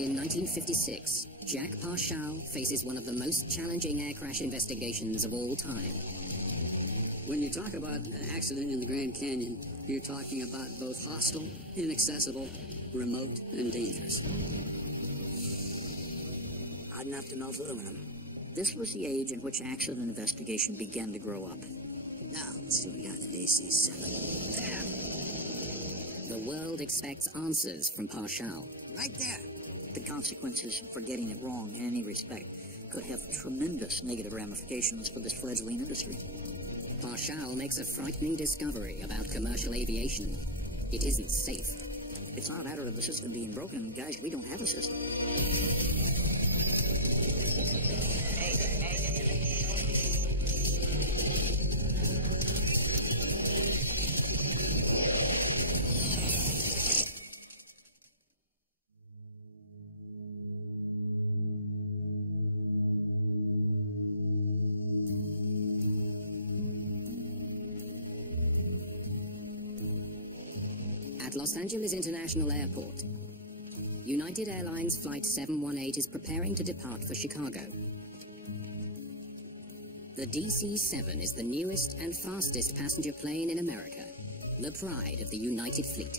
In 1956, Jack Parshall faces one of the most challenging air crash investigations of all time. When you talk about an accident in the Grand Canyon, you're talking about both hostile, inaccessible, remote, and dangerous. Odd enough to melt aluminum. This was the age in which accident investigation began to grow up. Now, let's see what we got in DC-7. The world expects answers from Parshall. Right there. The consequences for getting it wrong in any respect could have tremendous negative ramifications for this fledgling industry. Parshall makes a frightening discovery about commercial aviation. It isn't safe. It's not a matter of the system being broken. Guys, we don't have a system. At Los Angeles International Airport, United Airlines Flight 718 is preparing to depart for Chicago. The DC-7 is the newest and fastest passenger plane in America, the pride of the United Fleet.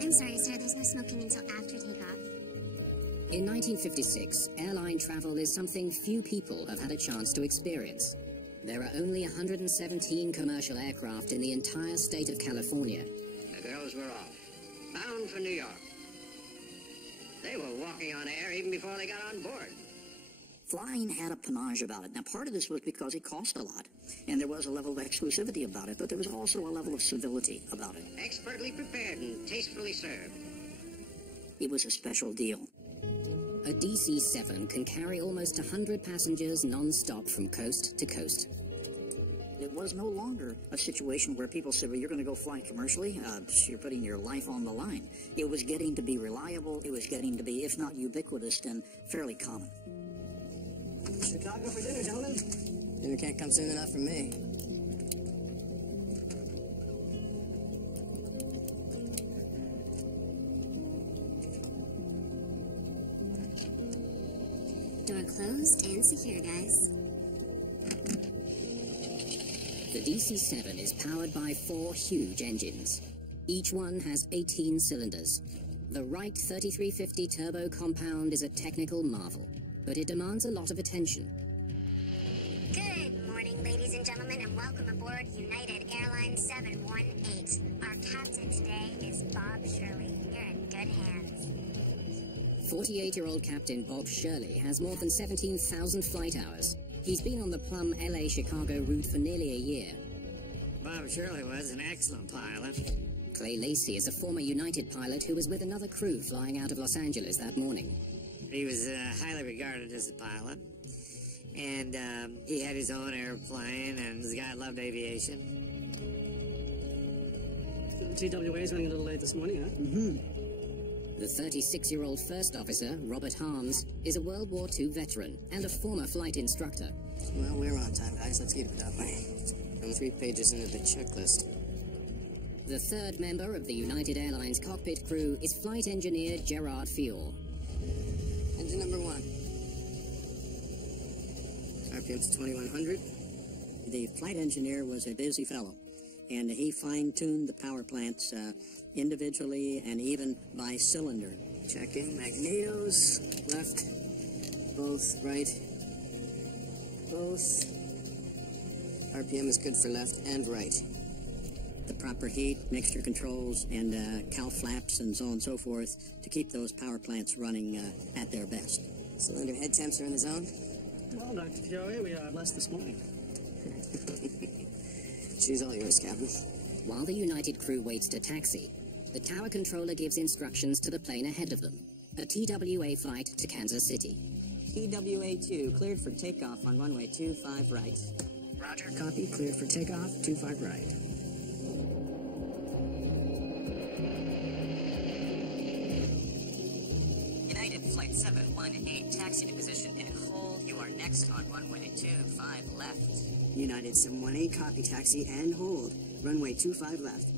I'm sorry, sir, there's no smoking until after takeoff. In 1956, airline travel is something few people have had a chance to experience. There are only 117 commercial aircraft in the entire state of California. The girls were off, bound for New York. They were walking on air even before they got on board. Flying had a panache about it. Now, part of this was because it cost a lot, and there was a level of exclusivity about it, but there was also a level of civility about it. Expertly prepared and tastefully served. It was a special deal. A DC-7 can carry almost 100 passengers non-stop from coast to coast. It was no longer a situation where people said, well, you're going to go fly commercially? You're putting your life on the line. It was getting to be reliable. It was getting to be, if not ubiquitous, then fairly common. Chicago for dinner, gentlemen. Dinner can't come soon enough for me. Door closed and secure, guys. The DC-7 is powered by 4 huge engines. Each one has 18 cylinders. The Wright 3350 turbo compound is a technical marvel, but it demands a lot of attention. Good morning, ladies and gentlemen, and welcome aboard United Airlines 718. Our captain today is Bob Shirley. You're in good hands. 48-year-old Captain Bob Shirley has more than 17,000 flight hours. He's been on the Plum LA-Chicago route for nearly a year. Bob Shirley was an excellent pilot. Clay Lacey is a former United pilot who was with another crew flying out of Los Angeles that morning. He was highly regarded as a pilot, and he had his own airplane, and the guy loved aviation. TWA is running a little late this morning, huh? Mm-hmm. The 36-year-old first officer, Robert Harms, is a World War II veteran and a former flight instructor. Well, we're on time, guys. Let's keep it that way. I'm 3 pages into the checklist. The third member of the United Airlines cockpit crew is flight engineer Gerard Fior. Engine number 1. RPM's 2100. The flight engineer was a busy fellow, and he fine-tuned the power plants individually and even by cylinder. Checking magnetos. Left. Both. Right. Both. RPM is good for left and right. The proper heat, mixture controls, and cowl flaps and so on and so forth to keep those power plants running at their best. Cylinder head temps are in the zone? Well, Dr. Fiore, we are blessed this morning. She's all yours, Captain. While the United crew waits to taxi, the tower controller gives instructions to the plane ahead of them, a TWA flight to Kansas City. TWA-2, cleared for takeoff on runway 25 right. Roger, copy. Cleared for takeoff, 25 right. United Flight 718, taxi to position and hold. You are next on runway 25 left. United 718, copy taxi and hold. Runway 25 left.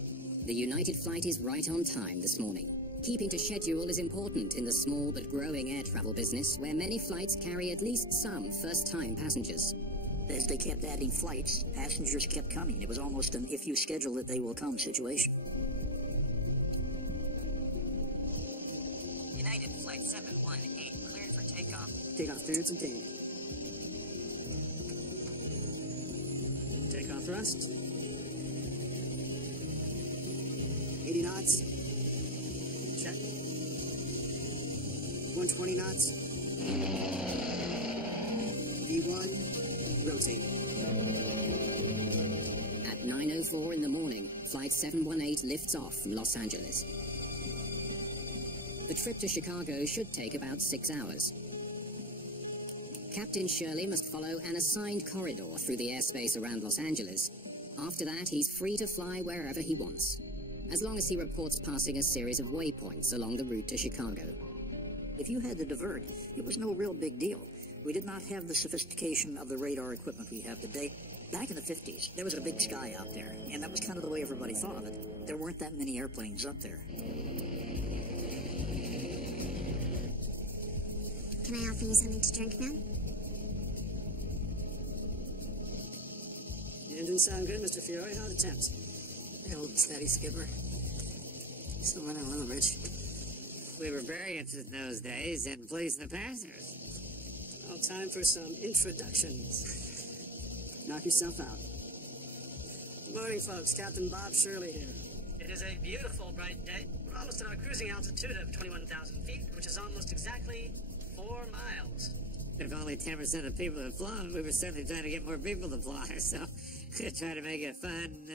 The United flight is right on time this morning. Keeping to schedule is important in the small but growing air travel business, where many flights carry at least some first-time passengers. As they kept adding flights, passengers kept coming. It was almost an if you schedule it, they will come situation. United Flight 718 cleared for takeoff. Takeoff clearance obtained. Takeoff thrust. 80 knots. Check. 120 knots. V1. Rotate. At 9:04 in the morning, Flight 718 lifts off from Los Angeles. The trip to Chicago should take about 6 hours. Captain Shirley must follow an assigned corridor through the airspace around Los Angeles. After that, he's free to fly wherever he wants, as long as he reports passing a series of waypoints along the route to Chicago. If you had to divert, it was no real big deal. We did not have the sophistication of the radar equipment we have today. Back in the 50s, there was a big sky out there, and that was kind of the way everybody thought of it. There weren't that many airplanes up there. Can I offer you something to drink, ma'am? Engines sound good, Mr. Fiore. How are the temps? Hey, old steady skipper. Still running a little rich. We were very interested in those days in pleasing the passengers. Well, time for some introductions. Knock yourself out. Good morning, folks. Captain Bob Shirley here. It is a beautiful, bright day. We're almost at our cruising altitude of 21,000 feet, which is almost exactly 4 miles. If only 10% of people had flown, we were certainly trying to get more people to fly, so try to make it a fun,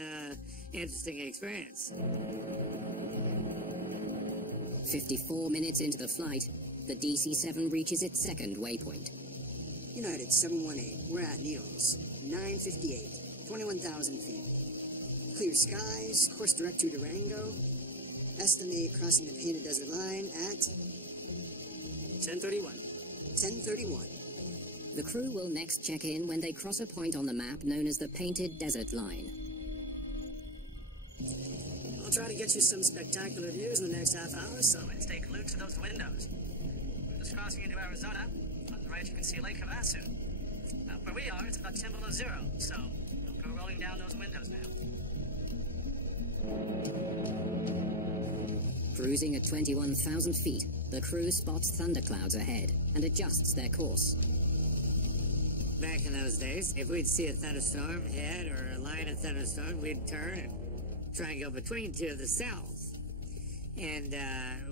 interesting experience. 54 minutes into the flight, the DC-7 reaches its second waypoint. United 718, we're at Needles. 958, 21,000 feet. Clear skies, course direct to Durango. Estimate crossing the Painted Desert Line at 10:31. 10:31. The crew will next check in when they cross a point on the map known as the Painted Desert Line. I'll try to get you some spectacular views in the next half hour, so stay glued to those windows. We're just crossing into Arizona. On the right, you can see Lake Havasu. Where we are, it's about 10 below zero, so don't go rolling down those windows now. Cruising at 21,000 feet, the crew spots thunderclouds ahead and adjusts their course. Back in those days, if we'd see a thunderstorm ahead or a line of thunderstorm, we'd turn and try and go between to the south. And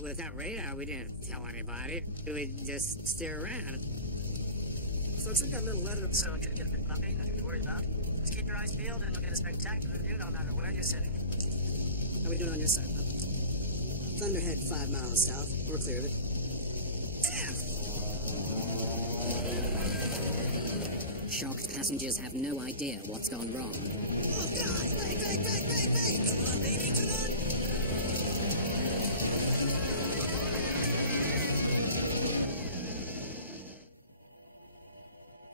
without radar, we didn't tell anybody. We'd just steer around. Folks, we've got a little weather, so it could get a bit bumpy, nothing to worry about. Just keep your eyes peeled and you'll get a spectacular view no matter where you're sitting. How are we doing on your side, Bob? Thunderhead 5 miles south. We're clear of it. Shocked passengers have no idea what's gone wrong. Oh, God! Wait! Come on, baby, come on!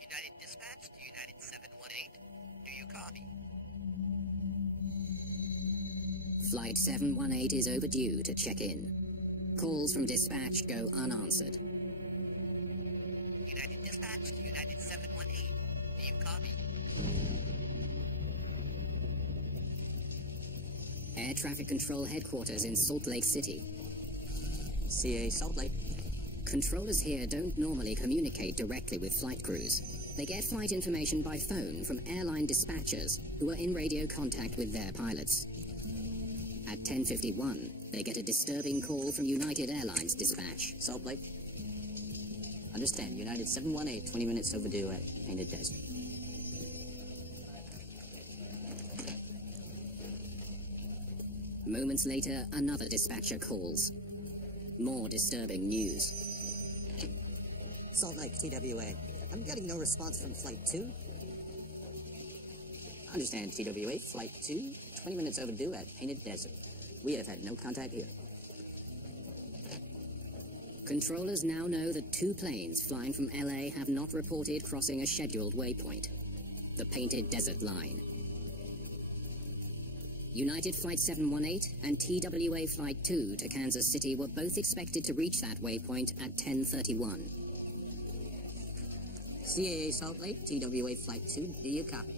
United Dispatch to United 718. Do you copy? Flight 718 is overdue to check in. Calls from dispatch go unanswered. United Dispatch to United 718. Do you copy? Air Traffic Control Headquarters in Salt Lake City. CA Salt Lake. Controllers here don't normally communicate directly with flight crews. They get flight information by phone from airline dispatchers who are in radio contact with their pilots. At 10:51, they get a disturbing call from United Airlines dispatch. Salt Lake. Understand, United 718, 20 minutes overdue at Painted Desert. Moments later, another dispatcher calls. More disturbing news. Salt Lake, TWA. I'm getting no response from Flight 2. Understand, TWA, Flight 2, 20 minutes overdue at Painted Desert. We have had no contact here. Controllers now know that 2 planes flying from LA have not reported crossing a scheduled waypoint. the Painted Desert Line. United Flight 718 and TWA Flight 2 to Kansas City were both expected to reach that waypoint at 10:31. CAA Salt Lake, TWA Flight 2, do you copy?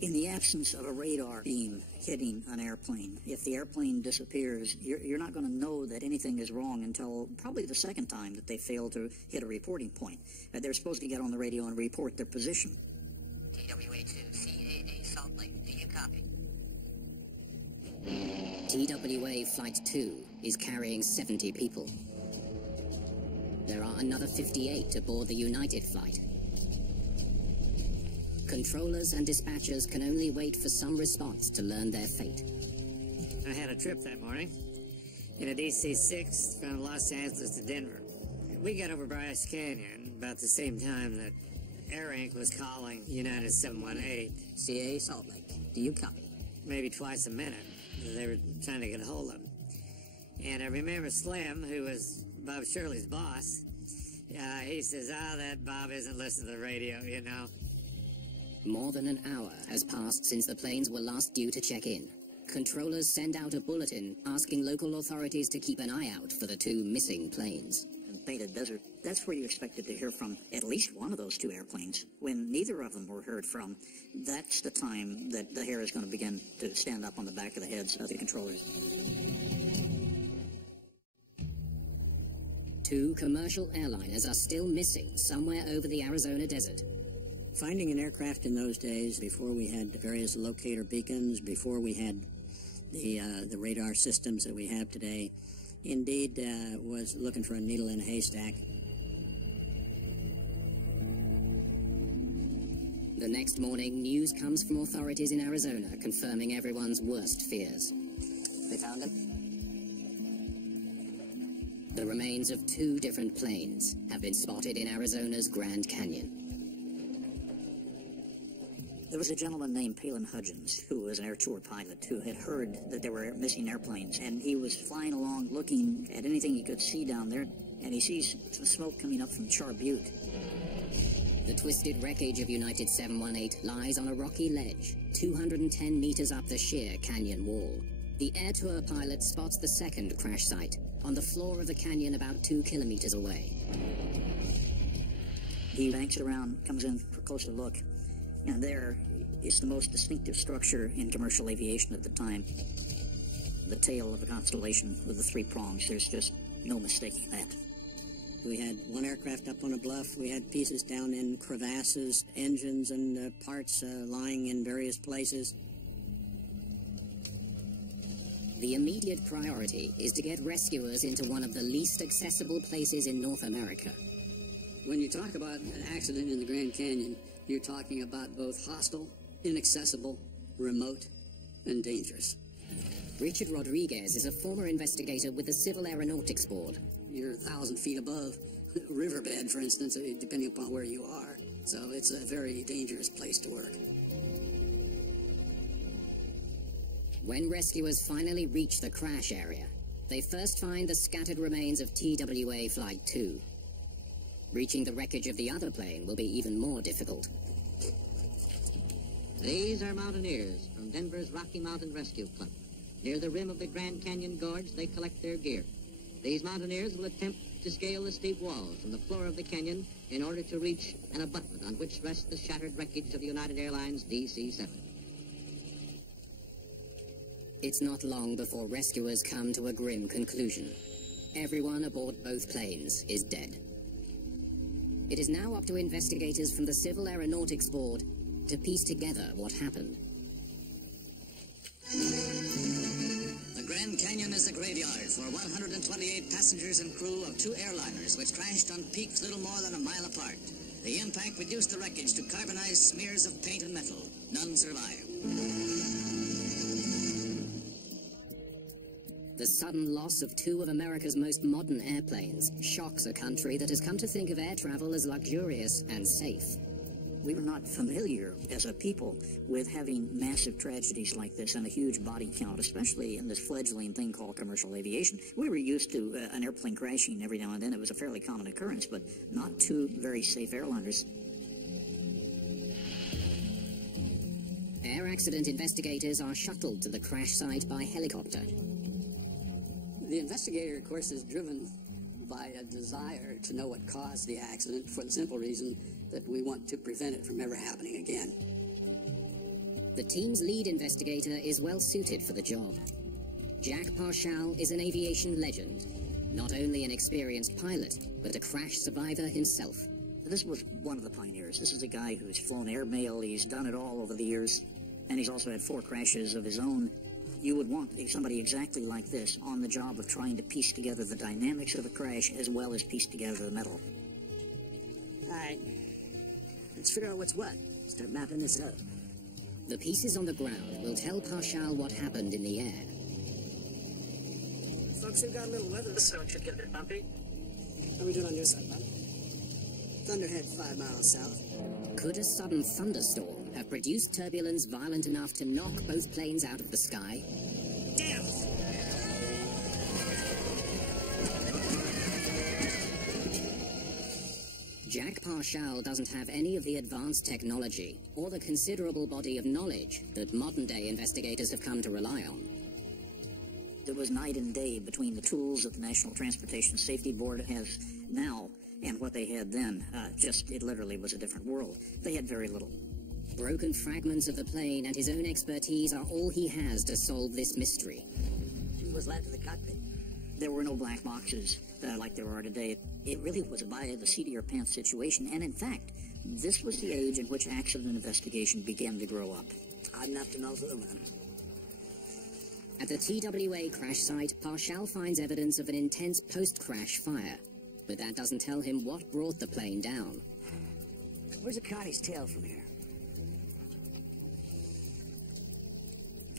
In the absence of a radar beam hitting an airplane, if the airplane disappears, you're not going to know that anything is wrong until probably the second time that they fail to hit a reporting point. They're supposed to get on the radio and report their position. TWA2, CAA Salt Lake, do you copy? TWA Flight 2 is carrying 70 people. There are another 58 aboard the United flight. Controllers and dispatchers can only wait for some response to learn their fate. I had a trip that morning in a DC-6 from Los Angeles to Denver. We got over Bryce Canyon about the same time that Air Inc. was calling United 718. CAA Salt Lake, do you copy? Maybe twice a minute. They were trying to get a hold of him. And I remember Slim, who was Bob Shirley's boss, he says, that Bob isn't listening to the radio, you know. More than an hour has passed since the planes were last due to check in. Controllers send out a bulletin asking local authorities to keep an eye out for the two missing planes. In Painted Desert, that's where you expected to hear from at least one of those two airplanes. When neither of them were heard from, that's the time that the hair is going to begin to stand up on the back of the heads of the controllers. Two commercial airliners are still missing somewhere over the Arizona desert. Finding an aircraft in those days, before we had various locator beacons, before we had the radar systems that we have today, indeed was looking for a needle in a haystack. The next morning, news comes from authorities in Arizona confirming everyone's worst fears. They found him? The remains of two different planes have been spotted in Arizona's Grand Canyon. There was a gentleman named Palin Hudgens, who was an air tour pilot, who had heard that there were missing airplanes, and he was flying along looking at anything he could see down there, and he sees some smoke coming up from Char Butte. The twisted wreckage of United 718 lies on a rocky ledge, 210 meters up the sheer canyon wall. The air tour pilot spots the second crash site, on the floor of the canyon about 2 kilometers away. He banks it around, comes in for a closer look, and there is the most distinctive structure in commercial aviation at the time. The tail of a constellation with the 3 prongs. There's just no mistaking that. We had one aircraft up on a bluff. We had pieces down in crevasses, engines and parts lying in various places. The immediate priority is to get rescuers into one of the least accessible places in North America. When you talk about an accident in the Grand Canyon, you're talking about both hostile, inaccessible, remote, and dangerous. Richard Rodriguez is a former investigator with the Civil Aeronautics Board. You're 1,000 feet above riverbed, for instance, depending upon where you are. So it's a very dangerous place to work. When rescuers finally reach the crash area, they first find the scattered remains of TWA Flight 2. Reaching the wreckage of the other plane will be even more difficult. These are mountaineers from Denver's Rocky Mountain Rescue Club. Near the rim of the Grand Canyon Gorge, they collect their gear. These mountaineers will attempt to scale the steep walls from the floor of the canyon in order to reach an abutment on which rests the shattered wreckage of the United Airlines DC-7. It's not long before rescuers come to a grim conclusion. Everyone aboard both planes is dead. It is now up to investigators from the Civil Aeronautics Board to piece together what happened. The Grand Canyon is a graveyard for 128 passengers and crew of 2 airliners which crashed on peaks little more than a mile apart. The impact reduced the wreckage to carbonized smears of paint and metal. None survived. The sudden loss of 2 of America's most modern airplanes shocks a country that has come to think of air travel as luxurious and safe. We were not familiar as a people with having massive tragedies like this and a huge body count, especially in this fledgling thing called commercial aviation. We were used to an airplane crashing every now and then. It was a fairly common occurrence, but not 2 very safe airliners. Air accident investigators are shuttled to the crash site by helicopter. The investigator, of course, is driven by a desire to know what caused the accident for the simple reason that we want to prevent it from ever happening again. The team's lead investigator is well suited for the job. Jack Parshall is an aviation legend, not only an experienced pilot, but a crash survivor himself. This was one of the pioneers. This is a guy who's flown airmail. He's done it all over the years, and he's also had 4 crashes of his own. You would want somebody exactly like this on the job of trying to piece together the dynamics of a crash as well as piece together the metal. All right. Let's figure out what's what. Start mapping this out. The pieces on the ground will tell Parshall what happened in the air. Folks, we've got a little weather, so it should get a bit bumpy. How are we doing on your side, bud? Thunderhead 5 miles south. Could a sudden thunderstorm have produced turbulence violent enough to knock both planes out of the sky? Damn! Jack Parshall doesn't have any of the advanced technology or the considerable body of knowledge that modern-day investigators have come to rely on. It was night and day between the tools that the National Transportation Safety Board has now and what they had then. It literally was a different world. They had very little. Broken fragments of the plane and his own expertise are all he has to solve this mystery. Who was left in the cockpit? There were no black boxes like there are today. It really was a by-the-seat-of-your-pants situation, and in fact, this was the age in which accident investigation began to grow up. Odd enough to know aluminum. At the TWA crash site, Parshall finds evidence of an intense post-crash fire, but that doesn't tell him what brought the plane down. Where's a Connie's tail from here?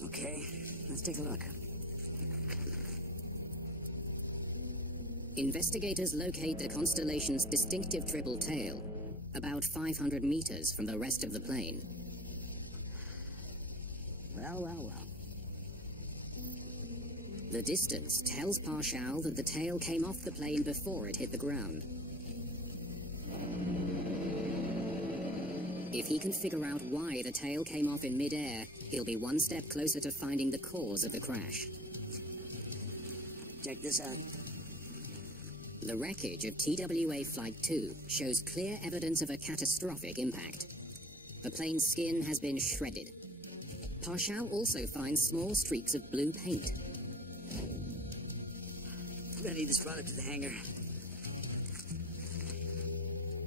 Okay, let's take a look. Investigators locate the constellation's distinctive triple tail, about 500 meters from the rest of the plane. Well. The distance tells Parshall that the tail came off the plane before it hit the ground. If he can figure out why the tail came off in mid-air, he'll be one step closer to finding the cause of the crash. Check this out. The wreckage of TWA Flight 2 shows clear evidence of a catastrophic impact. The plane's skin has been shredded. Parshall also finds small streaks of blue paint. I'm gonna need this brought up to the hangar.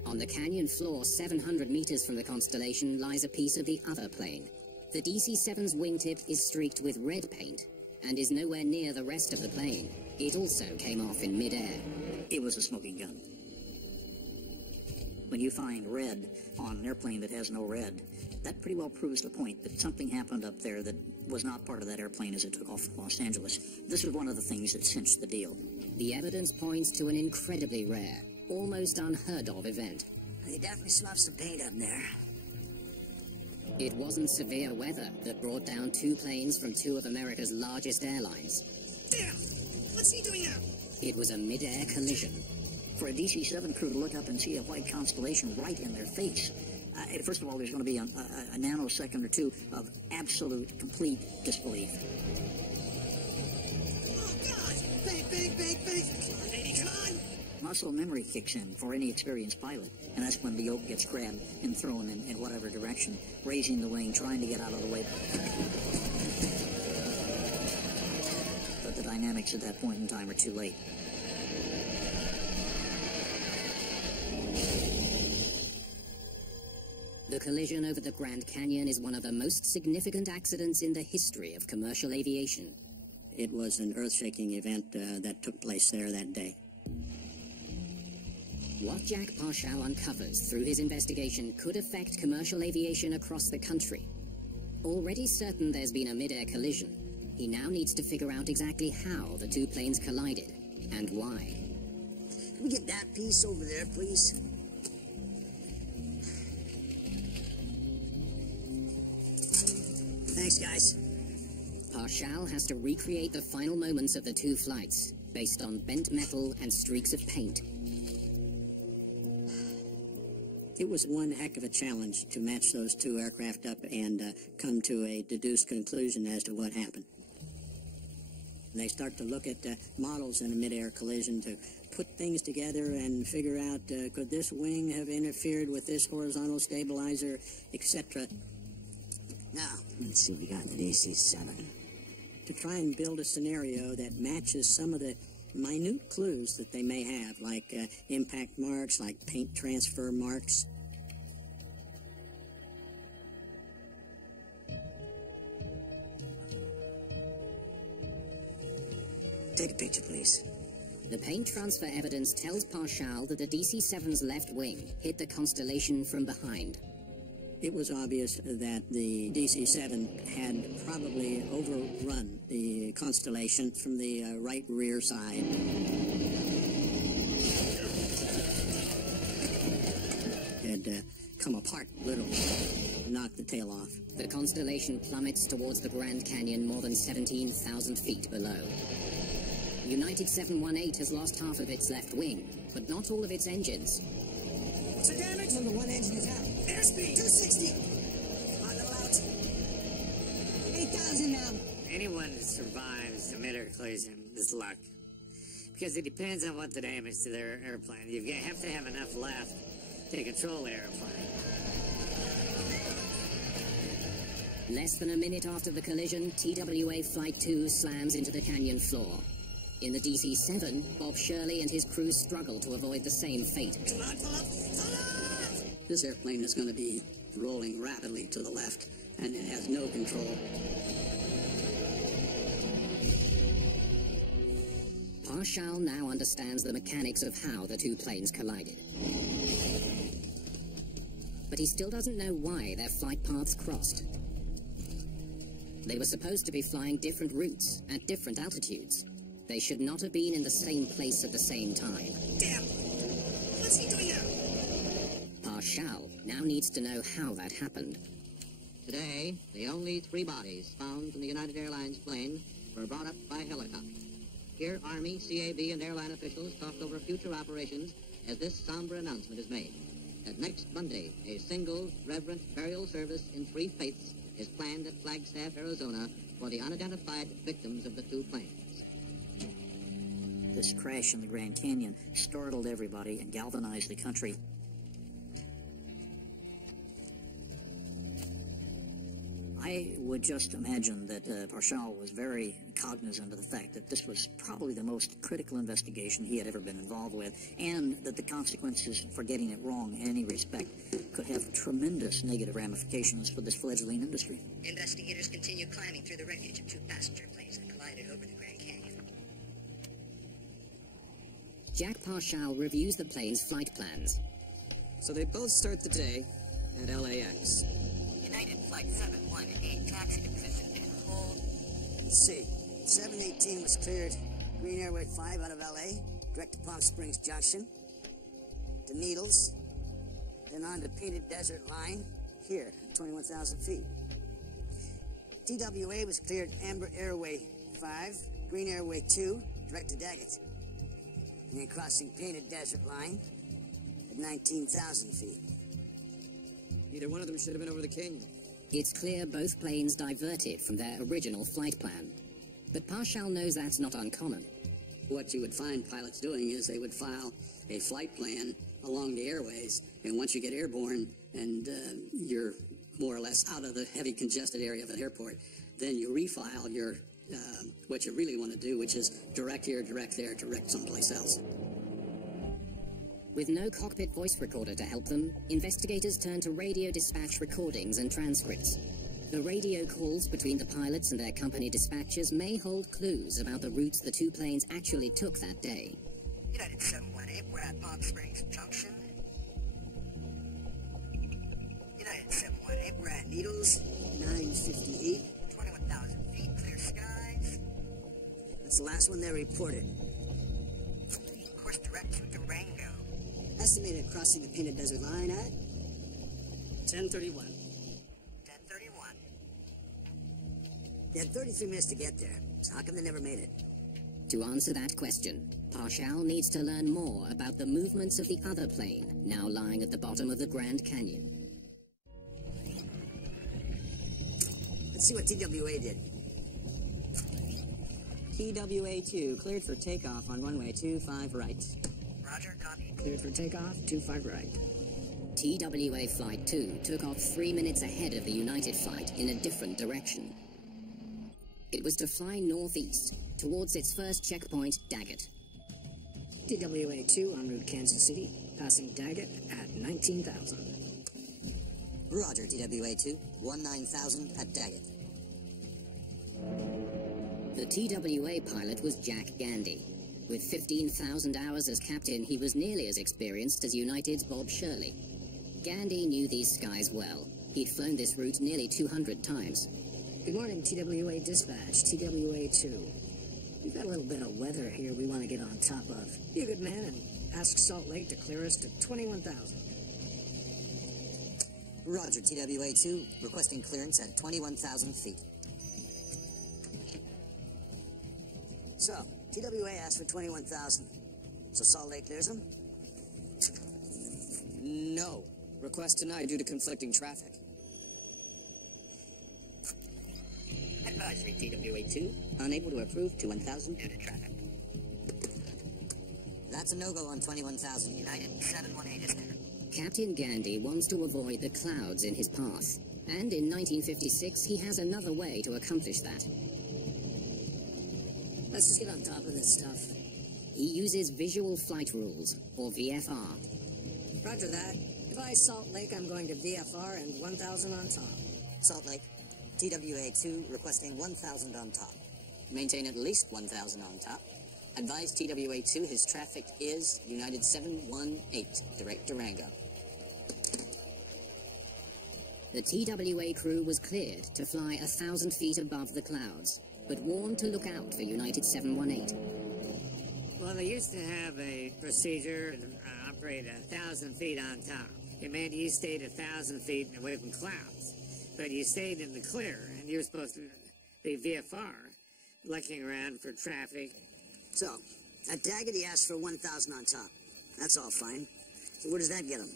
On the canyon floor 700 meters from the constellation lies a piece of the other plane. The DC-7's wingtip is streaked with red paint and is nowhere near the rest of the plane. It also came off in mid-air. It was a smoking gun. When you find red on an airplane that has no red, that pretty well proves the point that something happened up there that was not part of that airplane as it took off from Los Angeles. This was one of the things that cinched the deal. The evidence points to an incredibly rare, almost unheard of event. They definitely swapped some paint up there. It wasn't severe weather that brought down 2 planes from 2 of America's largest airlines. Damn! What's he doing now? It was a mid-air collision. For a DC-7 crew to look up and see a white constellation right in their face, first of all, there's going to be a nanosecond or two of absolute, complete disbelief. Oh, God! Bang! Come on, baby, come on! Muscle memory kicks in for any experienced pilot, and that's when the yoke gets grabbed and thrown in whatever direction, raising the wing, trying to get out of the way. But the dynamics at that point in time are too late. The collision over the Grand Canyon is one of the most significant accidents in the history of commercial aviation. It was an earth-shaking event that took place there that day. What Jack Parshall uncovers through his investigation could affect commercial aviation across the country. Already certain there's been a mid-air collision, he now needs to figure out exactly how the 2 planes collided and why. Can we get that piece over there, please? Thanks, guys. Parshall has to recreate the final moments of the 2 flights, based on bent metal and streaks of paint. It was one heck of a challenge to match those two aircraft up and come to a deduced conclusion as to what happened. And they start to look at models in a mid-air collision to put things together and figure out could this wing have interfered with this horizontal stabilizer, etc. Now, let's see what we got in the DC-7. To try and build a scenario that matches some of the minute clues that they may have, like impact marks, like paint transfer marks. Take a picture, please. The paint transfer evidence tells Parshall that the DC-7's left wing hit the constellation from behind. It was obvious that the DC-7 had probably overrun the constellation from the right rear side. Had come apart, literally, knocked the tail off. The constellation plummets towards the Grand Canyon more than 17,000 feet below. United 718 has lost half of its left wing, but not all of its engines. What's the damage? Number one engine is out. Airspeed 260. On the out. 8,000 now. Anyone that survives a mid-air collision is luck. Because it depends on what the damage to their airplane. You have to have enough left to control the airplane. Less than a minute after the collision, TWA Flight 2 slams into the canyon floor. In the DC-7, Bob Shirley and his crew struggle to avoid the same fate. Come on, pull up, pull up! This airplane is going to be rolling rapidly to the left, and it has no control. Parshall now understands the mechanics of how the two planes collided. But he still doesn't know why their flight paths crossed. They were supposed to be flying different routes at different altitudes. They should not have been in the same place at the same time. Damn! What's he doing now? Parshall now needs to know how that happened. Today, the only three bodies found from the United Airlines plane were brought up by helicopter. Here, Army, CAB, and airline officials talked over future operations as this somber announcement is made. That next Monday, a single reverent burial service in three faiths is planned at Flagstaff, Arizona, for the unidentified victims of the two planes. This crash in the Grand Canyon startled everybody and galvanized the country. I would just imagine that Parshall was very cognizant of the fact that this was probably the most critical investigation he had ever been involved with, and that the consequences for getting it wrong in any respect could have tremendous negative ramifications for this fledgling industry. Investigators continue climbing through the wreckage of two passenger planes that collided over the Grand Canyon. Jack Parshall reviews the plane's flight plans. So they both start the day at LAX. United Flight 718 taxi to position and hold. Let's see. 718 was cleared Green Airway 5 out of LA, direct to Palm Springs Junction, to Needles, then on to Painted Desert Line, here, 21,000 feet. TWA was cleared Amber Airway 5, Green Airway 2, direct to Daggett, and then crossing Painted Desert Line at 19,000 feet. Either one of them should have been over the canyon. It's clear both planes diverted from their original flight plan. But Parshall knows that's not uncommon. What you would find pilots doing is they would file a flight plan along the airways, and once you get airborne and you're more or less out of the heavy congested area of an airport, then you refile your what you really want to do, which is direct here, direct there, direct someplace else. With no cockpit voice recorder to help them, investigators turn to radio dispatch recordings and transcripts. The radio calls between the pilots and their company dispatchers may hold clues about the routes the two planes actually took that day. United 718, we're at Palm Springs Junction. United 718, we're at Needles. 958. 21,000 feet, clear skies. That's the last one they reported. Course direct to Durango. Estimated crossing the Painted Desert Line at 10:31. 10:31. They had 33 minutes to get there, so how come they never made it? To answer that question, Parshall needs to learn more about the movements of the other plane, now lying at the bottom of the Grand Canyon. Let's see what TWA did. TWA-2, cleared for takeoff on runway 25 right. Roger, copy. Cleared for takeoff, 25 right. TWA Flight 2 took off 3 minutes ahead of the United flight in a different direction. It was to fly northeast, towards its first checkpoint, Daggett. TWA-2 en route Kansas City, passing Daggett at 19,000. Roger, TWA-2, 19,000 at Daggett. The TWA pilot was Jack Gandy. With 15,000 hours as captain, he was nearly as experienced as United's Bob Shirley. Gandy knew these skies well. He'd flown this route nearly 200 times. Good morning, TWA dispatch, TWA-2. We've got a little bit of weather here we want to get on top of. Be a good man and ask Salt Lake to clear us to 21,000. Roger, TWA-2, requesting clearance at 21,000 feet. So, TWA asked for 21,000. So Salt Lake clears them? No. Request denied due to conflicting traffic. Advisory, TWA-2, unable to approve 21,000 due to traffic. That's a no-go on 21,000. United 718 is there. Captain Gandy wants to avoid the clouds in his path, and in 1956 he has another way to accomplish that. Let's just get on top of this stuff. He uses visual flight rules, or VFR. Roger that. Advise Salt Lake I'm going to VFR and 1,000 on top. Salt Lake, TWA-2 requesting 1,000 on top. Maintain at least 1,000 on top. Advise TWA-2 his traffic is United 718, direct Durango. The TWA crew was cleared to fly 1,000 feet above the clouds, but warned to look out for United 718. Well, they used to have a procedure to operate 1,000 feet on top. It meant you stayed 1,000 feet away from clouds, but you stayed in the clear, and you were supposed to be VFR, looking around for traffic. So, at Daggett he asked for 1,000 on top. That's all fine. So where does that get him?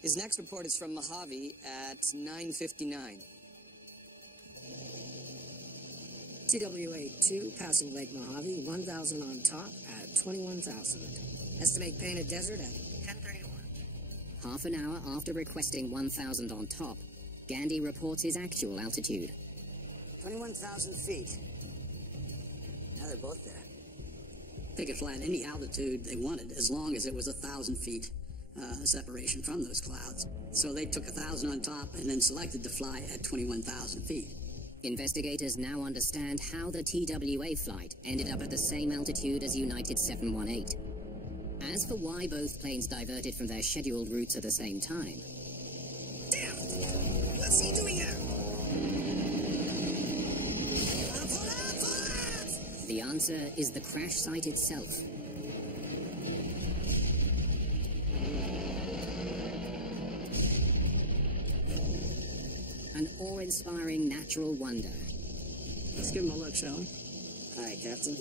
His next report is from Mojave at 9:59. TWA-2, passing Lake Mojave, 1,000 on top at 21,000. Estimate Painted Desert at 10:31. Half an hour after requesting 1,000 on top, Gandy reports his actual altitude. 21,000 feet. Now they're both there. They could fly at any altitude they wanted, as long as it was 1,000 feet separation from those clouds. So they took 1,000 on top and then selected to fly at 21,000 feet. Investigators now understand how the TWA flight ended up at the same altitude as United 718. As for why both planes diverted from their scheduled routes at the same time... Damn! What's he doing there? Pull out! The answer is the crash site itself. An awe-inspiring natural wonder. Let's give him a look, shall we? Hi, Captain.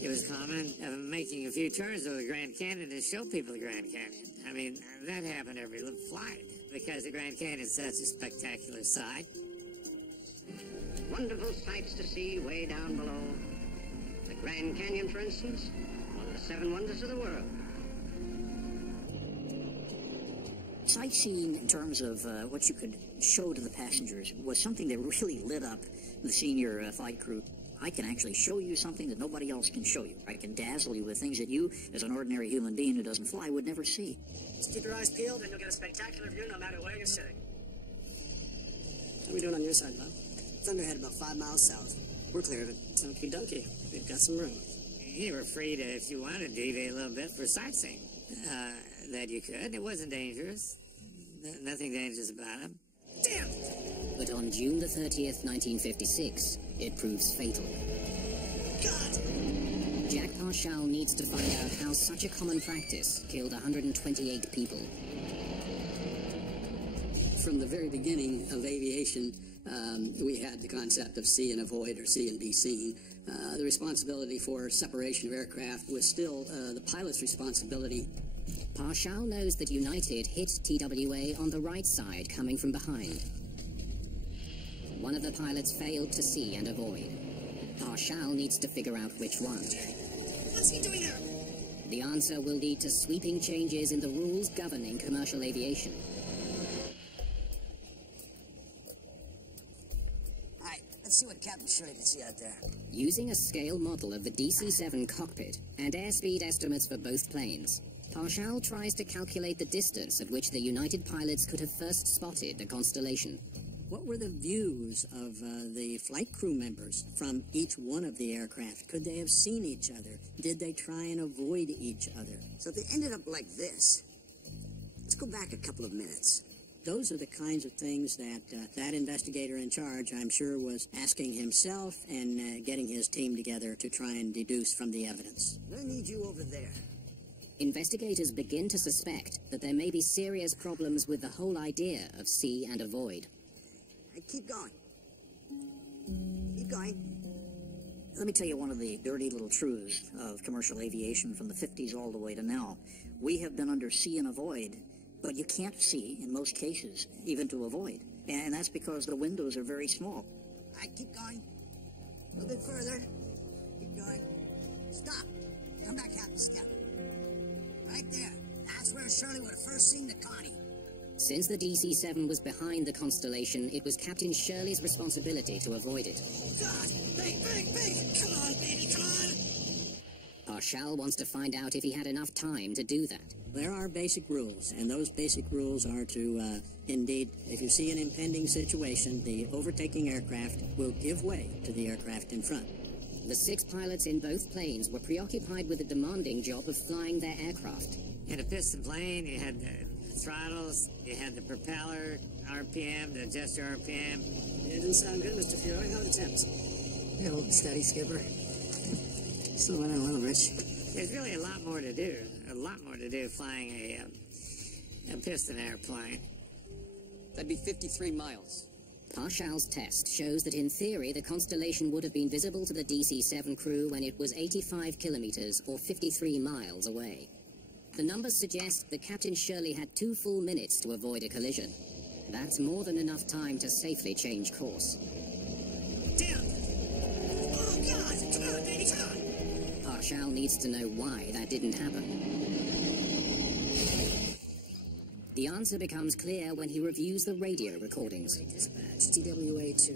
It was common of making a few turns over the Grand Canyon to show people the Grand Canyon. I mean, that happened every flight because the Grand Canyon is such a spectacular sight. Wonderful sights to see way down below. The Grand Canyon, for instance, one of the 7 wonders of the world. Sightseeing in terms of what you could show to the passengers was something that really lit up the senior flight crew. I can actually show you something that nobody else can show you. I can dazzle you with things that you, as an ordinary human being who doesn't fly, would never see. Just keep your eyes peeled and you'll get a spectacular view no matter where you're sitting. How are we doing on your side, Bob? Thunderhead about 5 miles south. We're clear of it. Okie dokie. We've got some room. You were free to, if you wanted, deviate a little bit for sightseeing. That you could. It wasn't dangerous. Nothing dangerous about it. Damn! But on June the 30th, 1956, it proves fatal. God! Jack Parshall needs to find out how such a common practice killed 128 people. From the very beginning of aviation, we had the concept of see and avoid or see and be seen. The responsibility for separation of aircraft was still the pilot's responsibility. Parshall knows that United hit TWA on the right side coming from behind. One of the pilots failed to see and avoid. Parshall needs to figure out which one. What's he doing there? The answer will lead to sweeping changes in the rules governing commercial aviation. All right, let's see what Captain Shirley can see out there. Using a scale model of the DC-7 cockpit and airspeed estimates for both planes, Parshall tries to calculate the distance at which the United pilots could have first spotted the constellation. What were the views of the flight crew members from each one of the aircraft? Could they have seen each other? Did they try and avoid each other? So if they ended up like this, let's go back a couple of minutes. Those are the kinds of things that that investigator in charge, I'm sure, was asking himself and getting his team together to try and deduce from the evidence. I need you over there. Investigators begin to suspect that there may be serious problems with the whole idea of see and avoid. Hey, keep going. Keep going. Let me tell you one of the dirty little truths of commercial aviation from the 50s all the way to now. We have been under see and avoid, but you can't see in most cases, even to avoid. And that's because the windows are very small. All right, keep going. A little bit further. Keep going. Stop. Come back half a step. Right there. That's where Shirley would have first seen the Connie. Since the DC-7 was behind the constellation, it was Captain Shirley's responsibility to avoid it. God! Big, big, big! Come on, baby, come on! Parshall wants to find out if he had enough time to do that. There are basic rules, and those basic rules are to, indeed, if you see an impending situation, the overtaking aircraft will give way to the aircraft in front. The 6 pilots in both planes were preoccupied with the demanding job of flying their aircraft. You had a piston plane, you had the throttles, you had the propeller, RPM, the adjust your RPM. It didn't sound good, Mr. Fury. How are the temps? Yeah, hold steady, Skipper. Slow it down a little, Rich. There's really a lot more to do. A lot more to do flying a piston airplane. That'd be 53 miles. Parshall's test shows that in theory the constellation would have been visible to the DC-7 crew when it was 85 kilometers or 53 miles away. The numbers suggest that Captain Shirley had 2 full minutes to avoid a collision. That's more than enough time to safely change course. Damn! Oh, God! Come on, baby, come on! Parshall needs to know why that didn't happen. The answer becomes clear when he reviews the radio recordings. Dispatch, TWA2.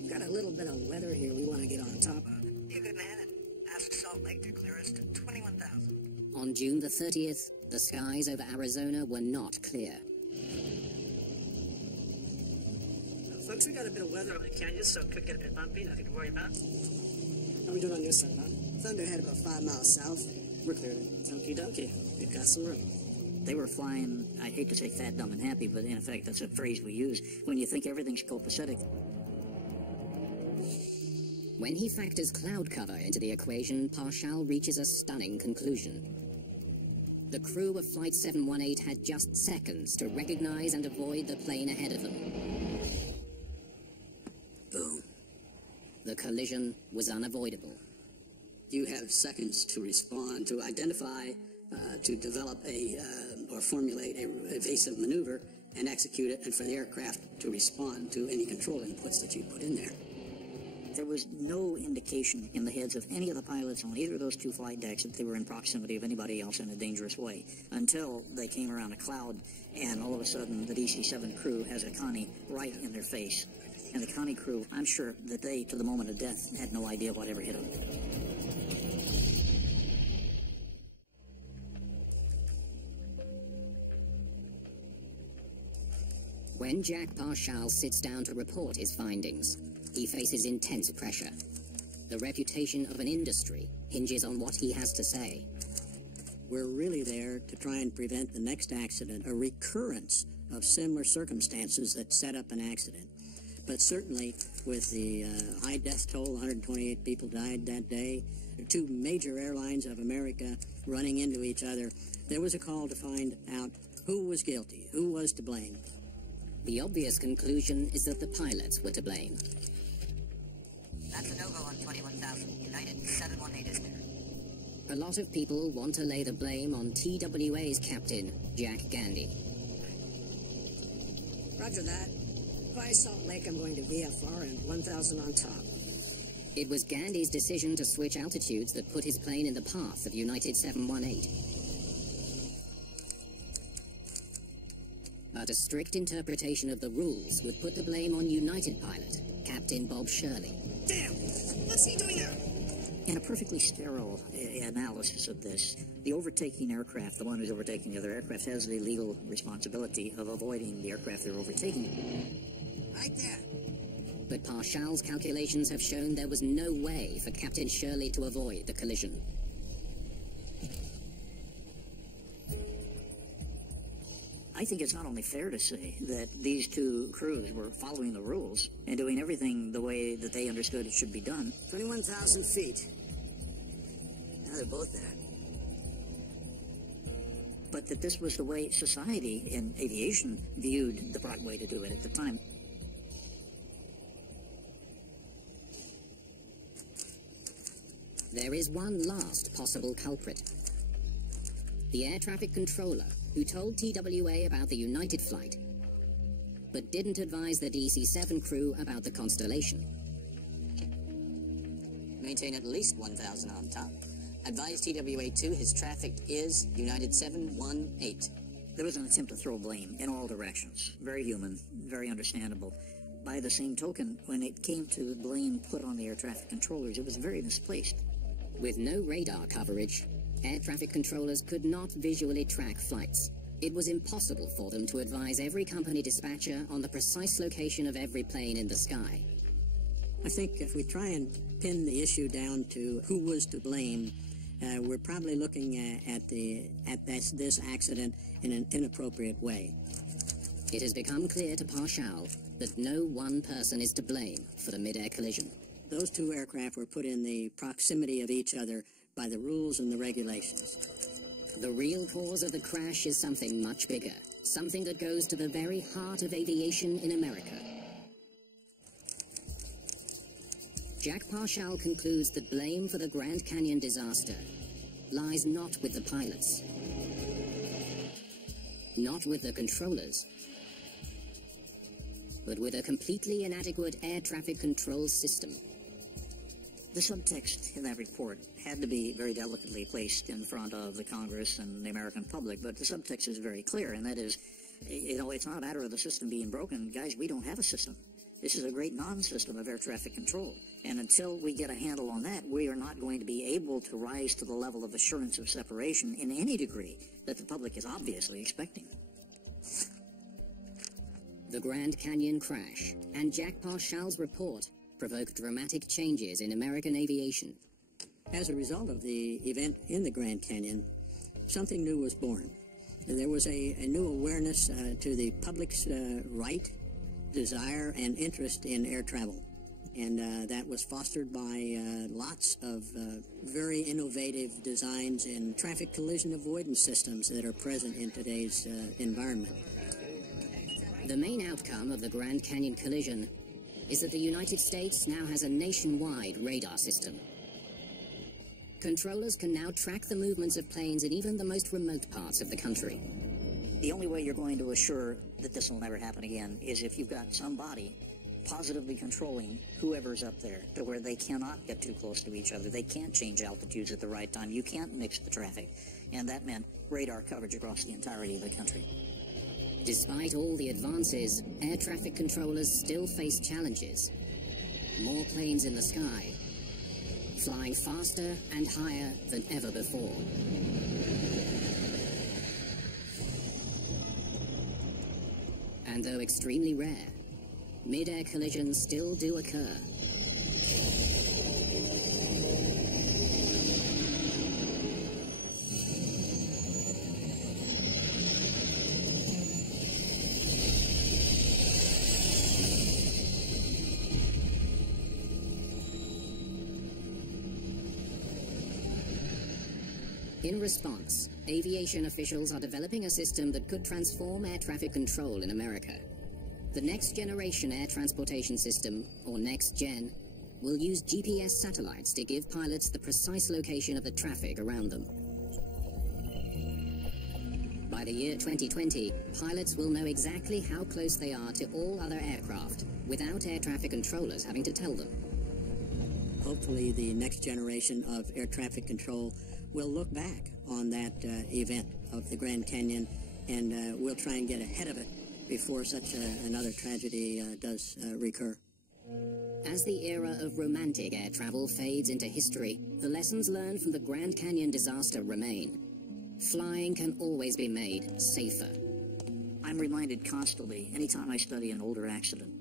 We've got a little bit of weather here we want to get on top of. Be a good man and ask Salt Lake to clear us to 21,000. On June the 30th, the skies over Arizona were not clear. Folks, we got a bit of weather over the canyon, so it could get a bit bumpy. Nothing to worry about. How we doing on your side, huh? Thunderhead about 5 miles south. We're clear then. Okie dokie. We've got some room. They were flying, I hate to say fat, dumb, and happy, but in effect that's a phrase we use when you think everything's copacetic. When he factors cloud cover into the equation, Parshall reaches a stunning conclusion. The crew of Flight 718 had just seconds to recognize and avoid the plane ahead of them. Boom. The collision was unavoidable. You have seconds to respond, to identify, to develop or formulate a evasive maneuver and execute it, and for the aircraft to respond to any control inputs that you put in there. There was no indication in the heads of any of the pilots on either of those 2 flight decks that they were in proximity of anybody else in a dangerous way until they came around a cloud and all of a sudden the DC-7 crew has a Connie right in their face. And the Connie crew, I'm sure that they, to the moment of death, had no idea whatever hit them. When Jack Parshall sits down to report his findings, he faces intense pressure. The reputation of an industry hinges on what he has to say. We're really there to try and prevent the next accident, a recurrence of similar circumstances that set up an accident. But certainly, with the high death toll, 128 people died that day, 2 major airlines of America running into each other, there was a call to find out who was guilty, who was to blame. The obvious conclusion is that the pilots were to blame. That's a no-go on 21,000. United 718 is there. A lot of people want to lay the blame on TWA's captain, Jack Gandy. Roger that. By Salt Lake, I'm going to VFR and 1,000 on top. It was Gandy's decision to switch altitudes that put his plane in the path of United 718. But a strict interpretation of the rules would put the blame on United pilot, Captain Bob Shirley. Damn! What's he doing there? In a perfectly sterile analysis of this, the overtaking aircraft, the one who's overtaking the other aircraft, has the legal responsibility of avoiding the aircraft they're overtaking. Right there. But Parshall's calculations have shown there was no way for Captain Shirley to avoid the collision. I think it's not only fair to say that these two crews were following the rules and doing everything the way that they understood it should be done. 21,000 feet. Now they're both there. But that this was the way society in aviation viewed the proper way to do it at the time. There is one last possible culprit. The air traffic controller who told TWA about the United flight, but didn't advise the DC-7 crew about the Constellation. Maintain at least 1,000 on top. Advise TWA2 his traffic is United 718. There was an attempt to throw blame in all directions. Very human, very understandable. By the same token, when it came to blame put on the air traffic controllers, it was very misplaced. With no radar coverage, air traffic controllers could not visually track flights. It was impossible for them to advise every company dispatcher on the precise location of every plane in the sky. I think if we try and pin the issue down to who was to blame, we're probably looking at this accident in an inappropriate way. It has become clear to Parshall that no one person is to blame for the mid-air collision. Those two aircraft were put in the proximity of each other by the rules and the regulations. The real cause of the crash is something much bigger, something that goes to the very heart of aviation in America. Jack Parshall concludes that blame for the Grand Canyon disaster lies not with the pilots, not with the controllers, but with a completely inadequate air traffic control system. The subtext in that report had to be very delicately placed in front of the Congress and the American public, but the subtext is very clear, and that is, it's not a matter of the system being broken. Guys, we don't have a system. This is a great non-system of air traffic control, and until we get a handle on that, we are not going to be able to rise to the level of assurance of separation in any degree that the public is obviously expecting. The Grand Canyon crash and Jack Parshall's report provoked dramatic changes in American aviation. As a result of the event in the Grand Canyon, something new was born. There was a new awareness to the public's right, desire, and interest in air travel. And that was fostered by lots of very innovative designs in traffic collision avoidance systems that are present in today's environment. The main outcome of the Grand Canyon collision is that the United States now has a nationwide radar system. Controllers can now track the movements of planes in even the most remote parts of the country. The only way you're going to assure that this will never happen again is if you've got somebody positively controlling whoever's up there to where they cannot get too close to each other. They can't change altitudes at the right time. You can't mix the traffic. And that meant radar coverage across the entirety of the country. Despite all the advances, air traffic controllers still face challenges. More planes in the sky, flying faster and higher than ever before. And though extremely rare, mid-air collisions still do occur. In response, aviation officials are developing a system that could transform air traffic control in America. The Next Generation Air Transportation System, or Next Gen, will use GPS satellites to give pilots the precise location of the traffic around them. By the year 2020, pilots will know exactly how close they are to all other aircraft, without air traffic controllers having to tell them. Hopefully the next generation of air traffic control will look back on that event of the Grand Canyon, and we'll try and get ahead of it before such another tragedy does recur. As the era of romantic air travel fades into history, the lessons learned from the Grand Canyon disaster remain. Flying can always be made safer. I'm reminded constantly, anytime I study an older accident,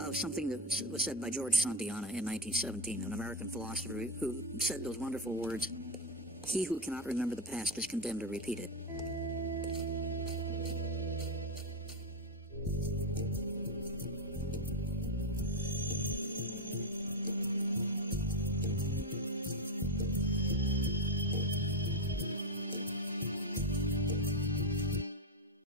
of something that was said by George Santayana in 1917, an American philosopher who said those wonderful words, "He who cannot remember the past is condemned to repeat it."